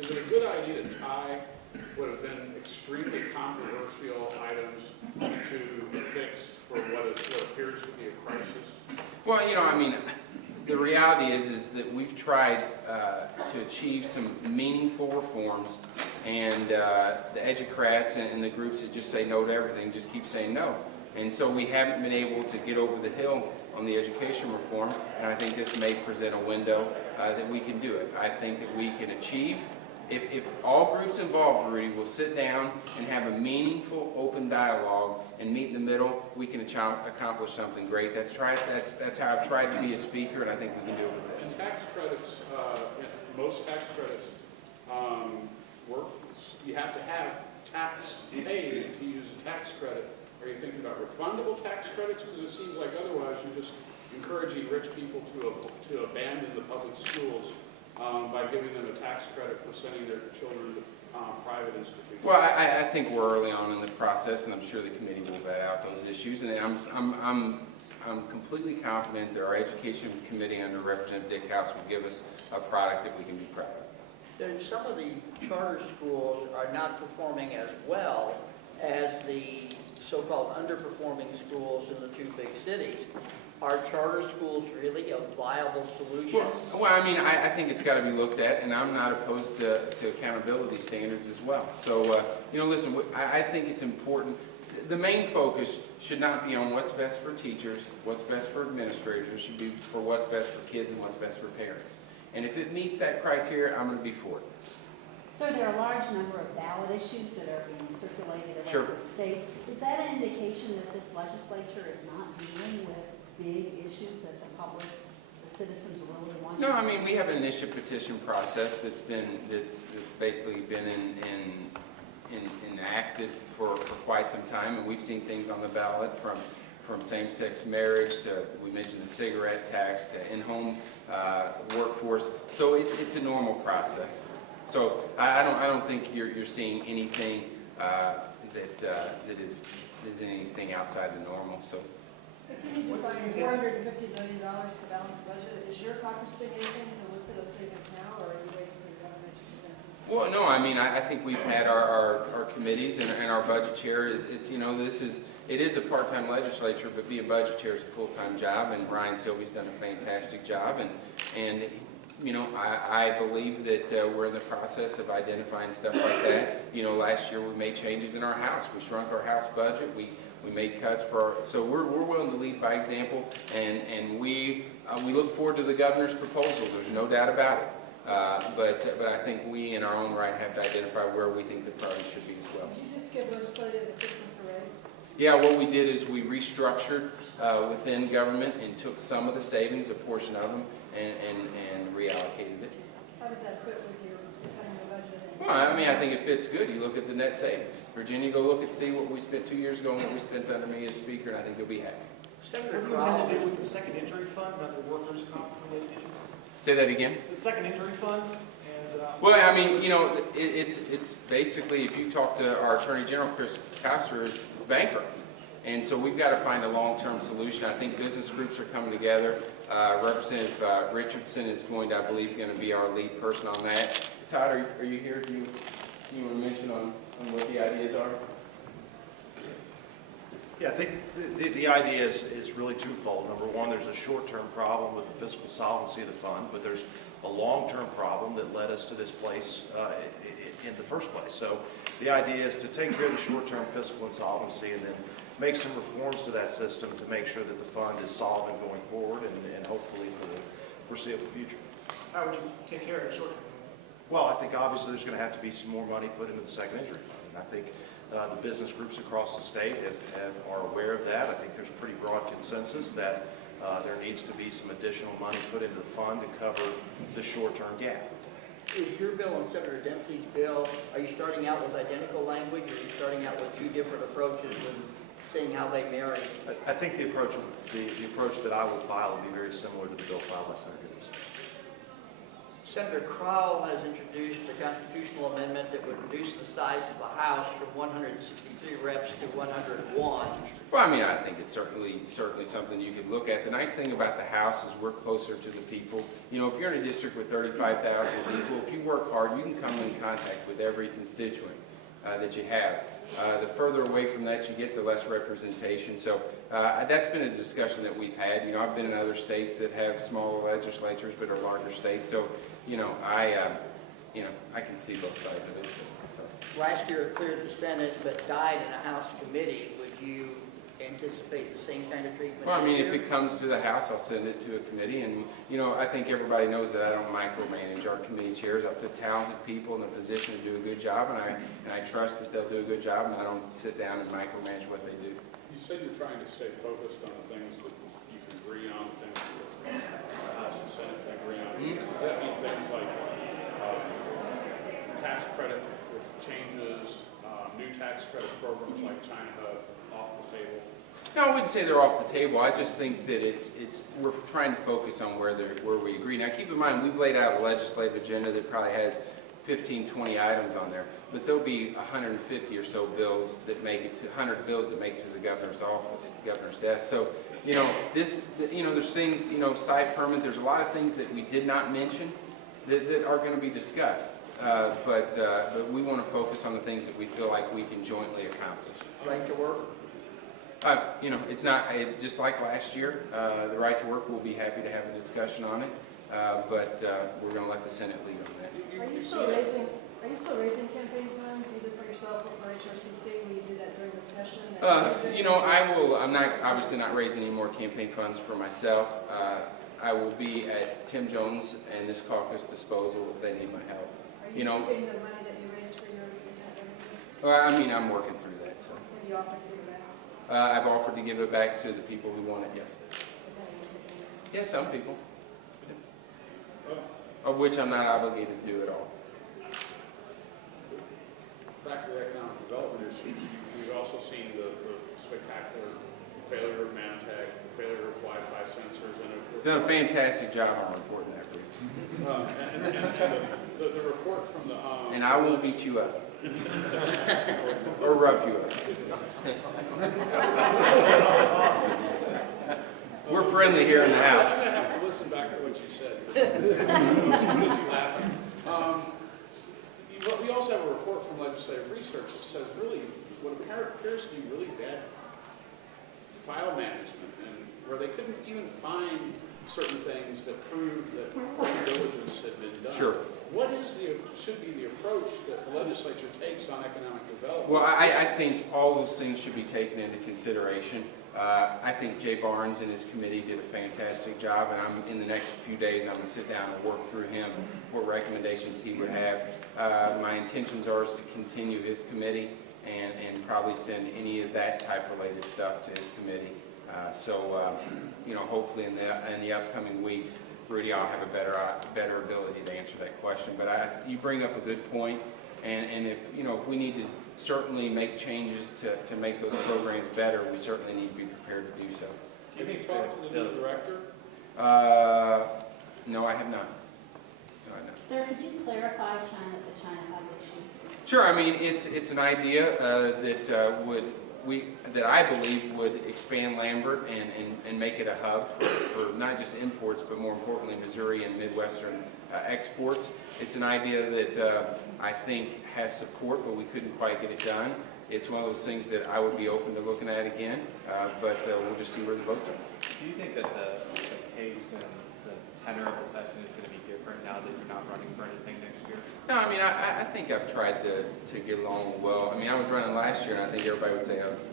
is it a good idea to tie what have been extremely controversial items to a fix for what appears to be a crisis? Well, I mean, the reality is that we've tried to achieve some meaningful reforms, and the educrats and the groups that just say no to everything just keep saying no. And so we haven't been able to get over the hill on the education reform, and I think this may present a window that we can do it. I think that we can achieve, if all groups involved, Rudy, will sit down and have a meaningful, open dialogue and meet in the middle, we can accomplish something great. That's how I've tried to be a speaker, and I think we can do it with this. And tax credits, most tax credits work. You have to have tax paid to use a tax credit. Are you thinking about refundable tax credits? Because it seems like otherwise you're just encouraging rich people to abandon the public schools by giving them a tax credit for sending their children to private institutions. Well, I think we're early on in the process, and I'm sure the committee will vet out those issues. And I'm completely confident that our education committee under Representative Dick House will give us a product that we can be proud of. Then some of the charter schools are not performing as well as the so-called underperforming schools in the two big cities. Are charter schools really a viable solution? Well, I mean, I think it's got to be looked at, and I'm not opposed to accountability standards as well. So, listen, I think it's important. The main focus should not be on what's best for teachers, what's best for administrators. It should be for what's best for kids and what's best for parents. And if it meets that criteria, I'm going to be for it. So there are a large number of ballot issues that are being circulated around Sure. the state. Is that an indication that this legislature is not dealing with big issues that the public, the citizens really want? No, I mean, we have an initiative petition process that's basically been enacted for quite some time, and we've seen things on the ballot from same-sex marriage to, we mentioned the cigarette tax, to in-home workforce. So it's a normal process. So I don't think you're seeing anything that is anything outside the normal. So. If you need to find $450 million to balance the budget, is your caucus doing anything to look for those savings now, or are you waiting for the government to do that? Well, no, I mean, I think we've had our committees and our budget chair it is a part-time legislature, but being a budget chair is a full-time job, and Ryan Silvey's done a fantastic job, and I believe that we're in the process of identifying stuff like that. Last year we made changes in our House. We shrunk our House budget. We made cuts so we're willing to lead by example, and we look forward to the governor's proposal. There's no doubt about it. But I think we, in our own right, have to identify where we think the priorities should be as well. Did you just give legislative assistance a raise? Yeah, what we did is we restructured within government and took some of the savings, a portion of them, and reallocated it. How does that fit with your cutting the budget? Well, I mean, I think it fits good. You look at the net savings. Virginia, go look and see what we spent 2 years ago and what we spent under me as speaker, and I think you'll be happy. Senator What do you intend to Crowell, do with the second injury fund, not the workers' comp related issues? Say that again. The second injury fund, and Well, I mean, it's basically, if you talk to our Attorney General, Chris Koster, it's bankrupt. And so we've got to find a long-term solution. I think business groups are coming together. Representative Richardson is going to be our lead person on that. Todd, are you here? Do you want to mention on what the ideas are? Yeah, I think the idea is really twofold. Number one, there's a short-term problem with the fiscal solvency of the fund, but there's a long-term problem that led us to this place in the first place. So the idea is to take care of the short-term fiscal insolvency and then make some reforms to that system to make sure that the fund is solvent going forward and hopefully for the foreseeable future. how would you take care of the short term? Well, I think obviously there's going to have to be some more money put into the second injury fund. And I think the business groups across the state are aware of that. I think there's pretty broad consensus that there needs to be some additional money put into the fund to cover the short-term gap. is your bill and Senator Dempsey's bill, are you starting out with identical language, or are you starting out with two different approaches and seeing how they marry? I think the approach that I will file will be very similar to the bill filed by Senator Davis. Senator Crowell has introduced a constitutional amendment that would reduce the size of the House from 163 reps to 101. Well, I mean, I think it's certainly something you could look at. The nice thing about the House is we're closer to the people. You know, if you're in a district with 35,000 people, if you work hard, you can come in contact with every constituent that you have. The further away from that you get, the less representation. So that's been a discussion that we've had. You know, I've been in other states that have smaller legislatures but are larger states. So, you know, I can see both sides of it. So. Last year it cleared the Senate but died in a House committee. Would you anticipate the same kind of treatment? Well, I mean, this if year? it comes to the House, I'll send it to a committee. And, you know, I think everybody knows that I don't micromanage our committee chairs. I put talented people in a position to do a good job, and I trust that they'll do a good job, and I don't sit down and micromanage what they do. You said you're trying to stay focused on the things that you can agree on, things that the House and Senate can agree on. Does that mean things like tax credit with changes, new tax credit programs like China Hub off the table? No, I wouldn't say they're off the table. I just think that we're trying to focus on where we agree. Now, keep in mind, we've laid out a legislative agenda that probably has 15, 20 items on there, but there'll be 150 or so bills that make it to 100 bills that make it to the governor's office, governor's desk. So, you know, there's things, you know, site permit. There's a lot of things that we did not mention that are going to be discussed. But we want to focus on the things that we feel like we can jointly accomplish. Right to work? You know, it's not, just like last year, the right to work, we'll be happy to have a discussion on it, but we're going to let the Senate lead on that. Are you still raising campaign funds either for yourself or for HRCC when you do that during the session? You know, I'm not, obviously not raising any more campaign funds for myself. I will be at Tim Jones and this caucus disposal if they need my help. Are you you know- keeping the money that you raised for your campaign? Well, I mean, I'm working through that, so. Have you offered to give it back? I've offered to give it back to the people who want it, yes. Is that what you're thinking? Yes, some people. Of which I'm not obligated to do at all. Back to the economic development issues, we've also seen the spectacular failure of Mantech, the failure of Wi-Fi sensors, and Done a fantastic job on reporting that, Bruce. and the report from the And I will beat you up. Or rough you up. We're friendly here in the I'm house. gonna have to listen back to what you said. I was too busy laughing. But we also have a report from legislative research that says really what appears to be really bad file management, and where they couldn't even find certain things that proved that due diligence had been done. Sure. What should be the approach that the legislature takes on economic development? Well, I think all those things should be taken into consideration. I think Jay Barnes and his committee did a fantastic job, and in the next few days, I'm going to sit down and work through him what recommendations he would have. My intentions are to continue his committee and probably send any of that type related stuff to his committee. You know, hopefully in the upcoming weeks, Rudy, I'll have a better ability to answer that question. But you bring up a good point, and if we need to certainly make changes to make those programs better, we certainly need to be prepared to do so. Have you talked to the new director? No, I have not. No, I have not. Sir, could you clarify the China Hub issue? Sure. I mean, it's an idea that I believe would expand Lambert and make it a hub for not just imports, but more importantly, Missouri and Midwestern exports. It's an idea that I think has support, but we couldn't quite get it done. It's one of those things that I would be open to looking at again, but we'll just see where the votes are. Do you think that the pace and the tenor of the session is going to be different now that you're not running for anything next year? No, I mean, I think I've tried to get along well. I mean, I was running last year, and I think everybody would say I was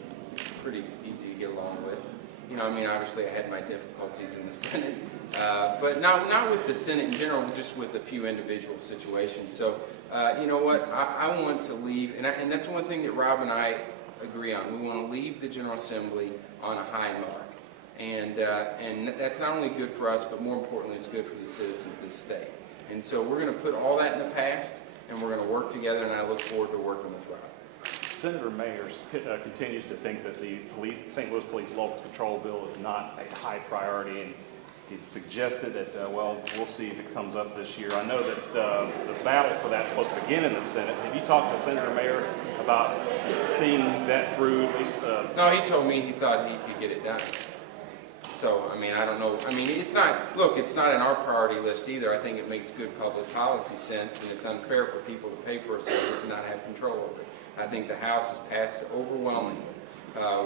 pretty easy to get along with. You know, I mean, obviously I had my difficulties in the Senate, but not with the Senate in general, just with a few individual situations. So, you know what, I want to leave, and that's one thing that Rob and I agree on. We want to leave the General Assembly on a high mark. And that's not only good for us, but more importantly, it's good for the citizens of the state. And so we're going to put all that in the past, and we're going to work together, and I look forward to working with Rob. Senator Mayers continues to think that the St. Louis Police Local Control Bill is not a high priority, and he suggested that, well, we'll see if it comes up this year. I know that the battle for that's supposed to begin in the Senate. Have you talked to Senator Mayer about seeing that through at least? No, he told me he thought he could get it done. So, I mean, I don't know. I mean, it's not, look, it's not in our priority list either. I think it makes good public policy sense, and it's unfair for people to pay for a service and not have control over it. I think the House has passed it overwhelmingly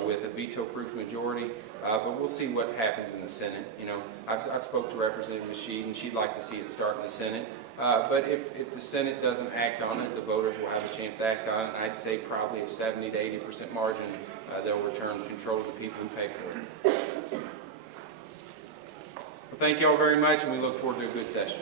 with a veto-proof majority, but we'll see what happens in the Senate. You know, I spoke to Representative Sheed, and she'd like to see it start in the Senate. But if the Senate doesn't act on it, the voters will have a chance to act on it. I'd say probably a 70 to 80% margin, they'll return control to the people who pay for it. Well, thank you all very much, and we look forward to a good session.